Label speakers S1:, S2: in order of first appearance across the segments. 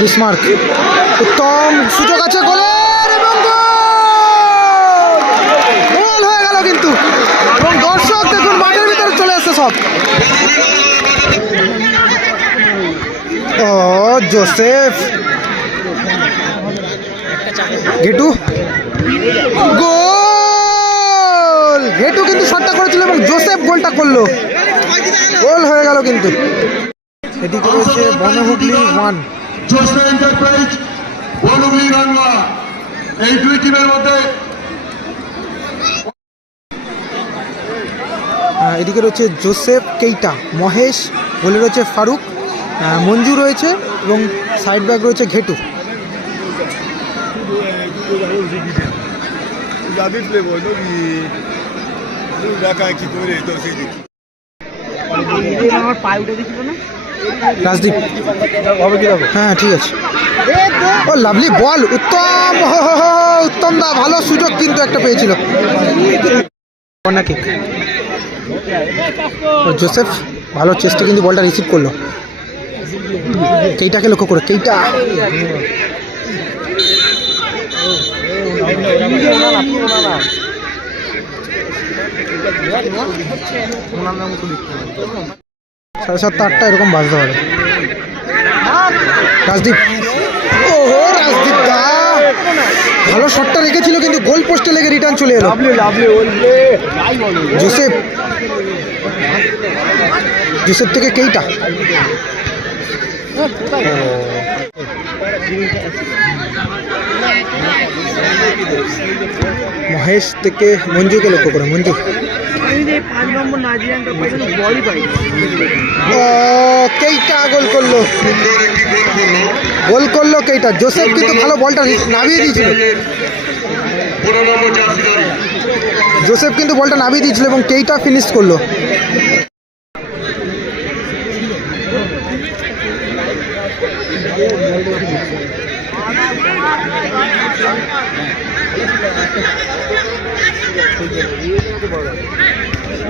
S1: Bismarck. উত্তম সুযোগ আছে গোলের হয়ে কিন্তু। দর্শক দেখুন ভিতরে চলে আসছে সব। জোসেফ। ঘেটু গোল! ঘেটু কিন্তু শটটা করেছিল এবং জোসেফ গোলটা করল। গোল হয়ে গেল কিন্তু। বনহুগলি ওয়ান।
S2: জোসনা এন্টারপ্রাইজ বনগুলি বাংলা। এই দুই টিমের মধ্যে
S1: এদিকে রয়েছে জোসেফ কেইটা মহেশ বলে রয়েছে ফারুক মঞ্জু রয়েছে এবং সাইড ব্যাক রয়েছে ঘেটু।
S3: Flavor no be no
S1: Rajdeep. হ্যাঁ ঠিক আছে। ও লাভলি বল। উত্তম উত্তম দা ভালো সুযোগ কিন্তু একটা পেয়েছিল। কর্নার কিক জোসেফ ভালো চেষ্টা কিন্তু বলটা রিসিভ করল। কেইটাকে লক্ষ্য করে? কেইটা? সাড়ে সাতটা, আটটা এরকম বাজতে পারে। রাজদীপ। ওহো, রাজদীপ দা। ভালো শটটা রেখেছিল, কিন্তু গোল পোস্টে লেগে রিটার্ন চলে এলো। জোসেফ। জোসেফ থেকে কেইটা? মহেশ থেকে মঞ্জুকে লক্ষ্য করে, মঞ্জু। কেইটা গোল করল?
S2: গোল করল
S1: কেইটা? জোসেফ কিন্তু ভালো বলটা নামিয়ে দিয়েছিল। জোসেফ কিন্তু বলটা নামিয়ে দিয়েছিল এবং কেইটা ফিনিশ করল?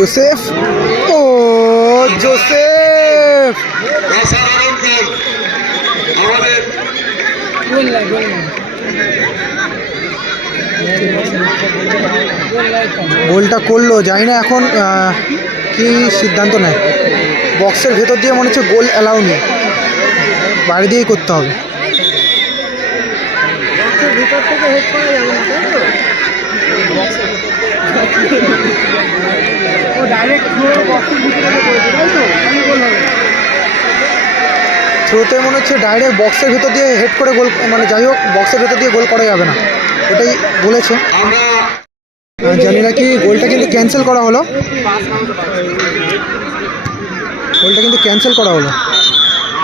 S1: জোসেফ? ও, জোসেফ! গোলটা করল, জানি না এখন কি সিদ্ধান্ত নেয়। বক্সের ভেতর দিয়ে মনে হচ্ছে গোল অ্যালাউ নেই। বাইরে দিয়েই করতে হবে। থ্রোতে মনে হচ্ছে ডাইরেক্ট বক্সের ভেতর দিয়ে হেড করে গোল মানে যাই হোক বক্সের ভেতর দিয়ে গোল করা যাবে না। এটাই বলেছে। জানি না কি, গোলটা কিন্তু ক্যান্সেল করা হলো। গোলটা কিন্তু ক্যান্সেল করা হলো।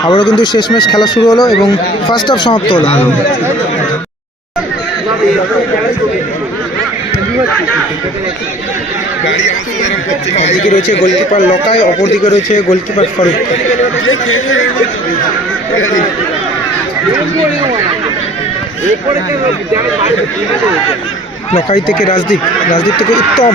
S1: আবারও কিন্তু শেষ ম্যাচ খেলা শুরু হলো এবং ফার্স্ট হাফ সমাপ্ত হলো। একদিকে রয়েছে গোলকিপার লকায় অপরদিকে রয়েছে গোলকিপার ফারুক। লকাই থেকে রাজদীপ রাজদীপ থেকে উত্তম।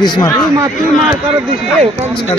S1: বিসমার্ক আর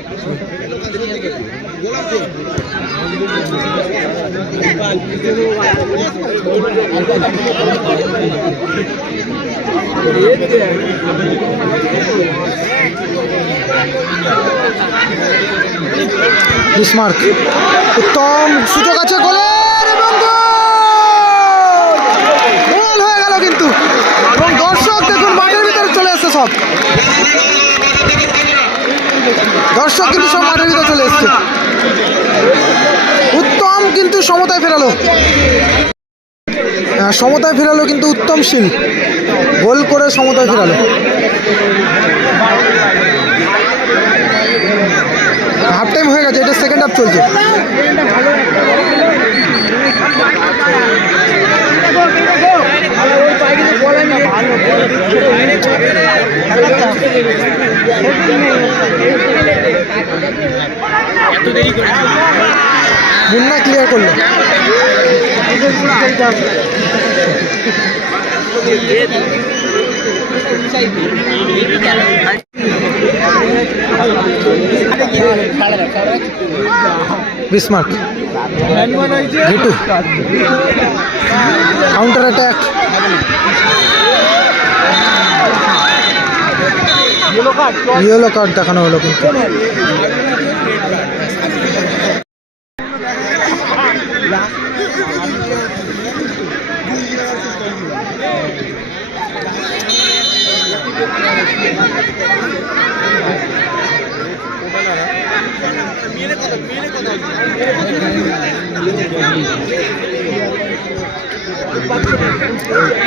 S1: বিসমার্ক। উত্তম সুযোগ আছে গোলে। দর্শক কিন্তু সব মাঠের ভিতরে চলে এসছে। উত্তম কিন্তু সমতায় ফেরালো। হ্যাঁ, সমতায় ফেরালো কিন্তু উত্তম শীল গোল করে সমতায় ফেরালো। হাফ টাইম হয়ে গেছে এটা সেকেন্ড হাফ চলছে। মুন্না ক্লিয়ার করল। বিসমার্ক ঘেটু কাউন্টার অ্যাটাক ইয়েলো কার্ড দেখানো হলো কিন্তু।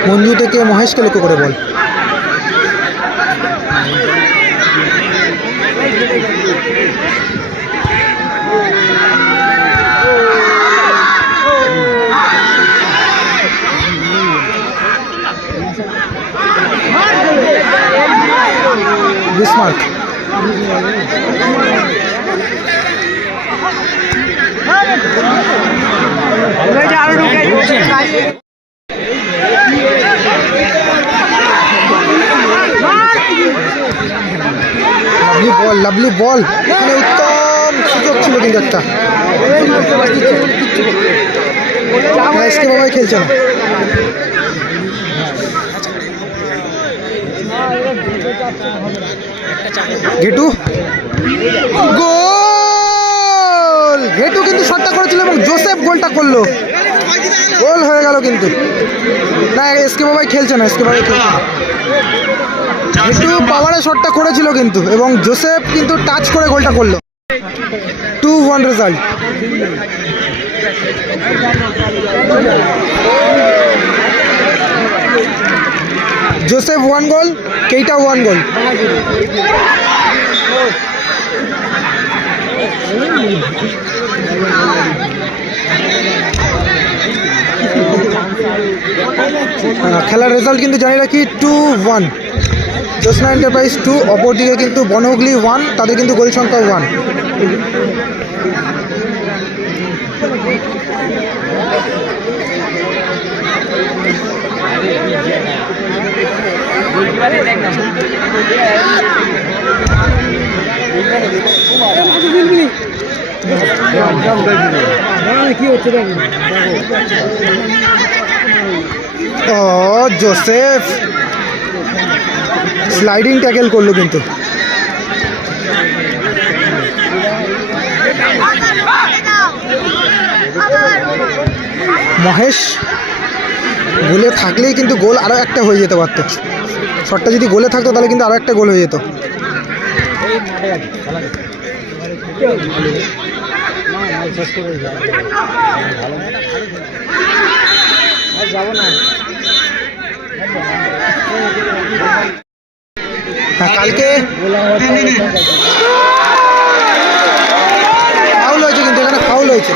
S1: মঞ্জু থেকে মহেশকে লক্ষ্য করে বল বিসমার্ক লাভলি বল। এখানে উত্তম সুযোগ ছিল কিন্তু একটা। খেলছে না। ঘেটু। গোল! ঘেটু কিন্তু শটটা করেছিল এবং জোসেফ গোলটা করল। গোল হয়ে গেল কিন্তু। না এসকে বাবাই খেলছে না এসকে বাবাই খেলছে। একটু পাওয়ারে শটটা করেছিল কিন্তু, এবং জোসেফ কিন্তু টাচ করে গোলটা করল। Two one result Joseph one goal Keita one goal খেলার রেজাল্ট কিন্তু জানি রাখি two one Jyotsna Enterprise two অপরদিকে কিন্তু বনহুগলি ওয়ান তাদের কিন্তু গোল সংখ্যা ওয়ান জোসেফ স্লাইডিং ট্যাকেল করল কিন্তু। মহেশ, গোলে থাকলেই কিন্তু গোল আরও একটা হয়ে যেতে পারতো। শটটা যদি গোলে থাকতো, তাহলে কিন্তু আরও একটা গোল হয়ে যেত। হ্যাঁ কালকে? ফাউল হয়েছে কিন্তু এখানে ফাউল হয়েছে।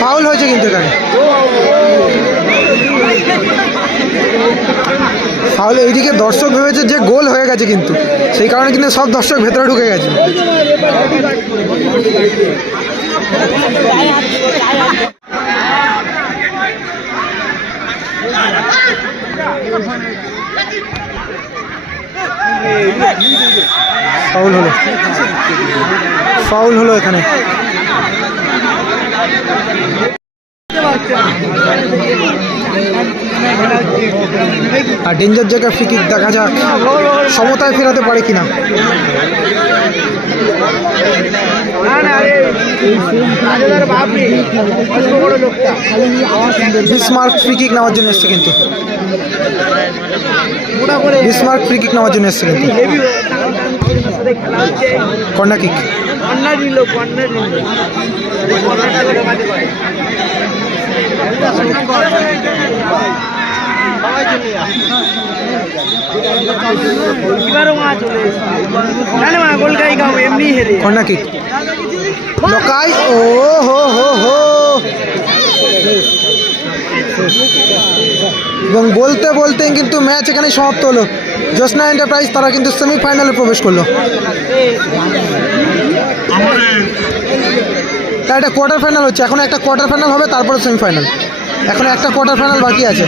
S1: ফাউল হয়েছে কিন্তু এখানে। ফাউল এইদিকে দর্শক ভেবেছে যে গোল হয়ে গেছে কিন্তু। সেই কারণে কিন্তু সব দর্শক ভেতরে ঢুকে গেছে। ফাউল হলো। ফাউল হলো এখানে। আর ডেঞ্জার জায়গা ফ্রিকিক দেখা যাক, সমতায় ফেরাতে পারে কিনা। বিসমার্ক ফ্রি কিক নেওয়ার জন্য এসছে কিন্তু। বিসমার্ক ফ্রি কিক নেওয়ার জন্য এসছে কিন্তু। কর্নার কিক
S4: এমনি হেরে
S1: কর্নার কিক লকাই? ও! এবং বলতে বলতে কিন্তু ম্যাচ এখানে সমাপ্ত হলো। জোসনা এন্টারপ্রাইজ তারা কিন্তু সেমিফাইনালে প্রবেশ করল। তার একটা কোয়ার্টার ফাইনাল হচ্ছে। এখন একটা কোয়ার্টার ফাইনাল হবে তারপরে সেমিফাইনাল এখন একটা কোয়ার্টার ফাইনাল বাকি আছে।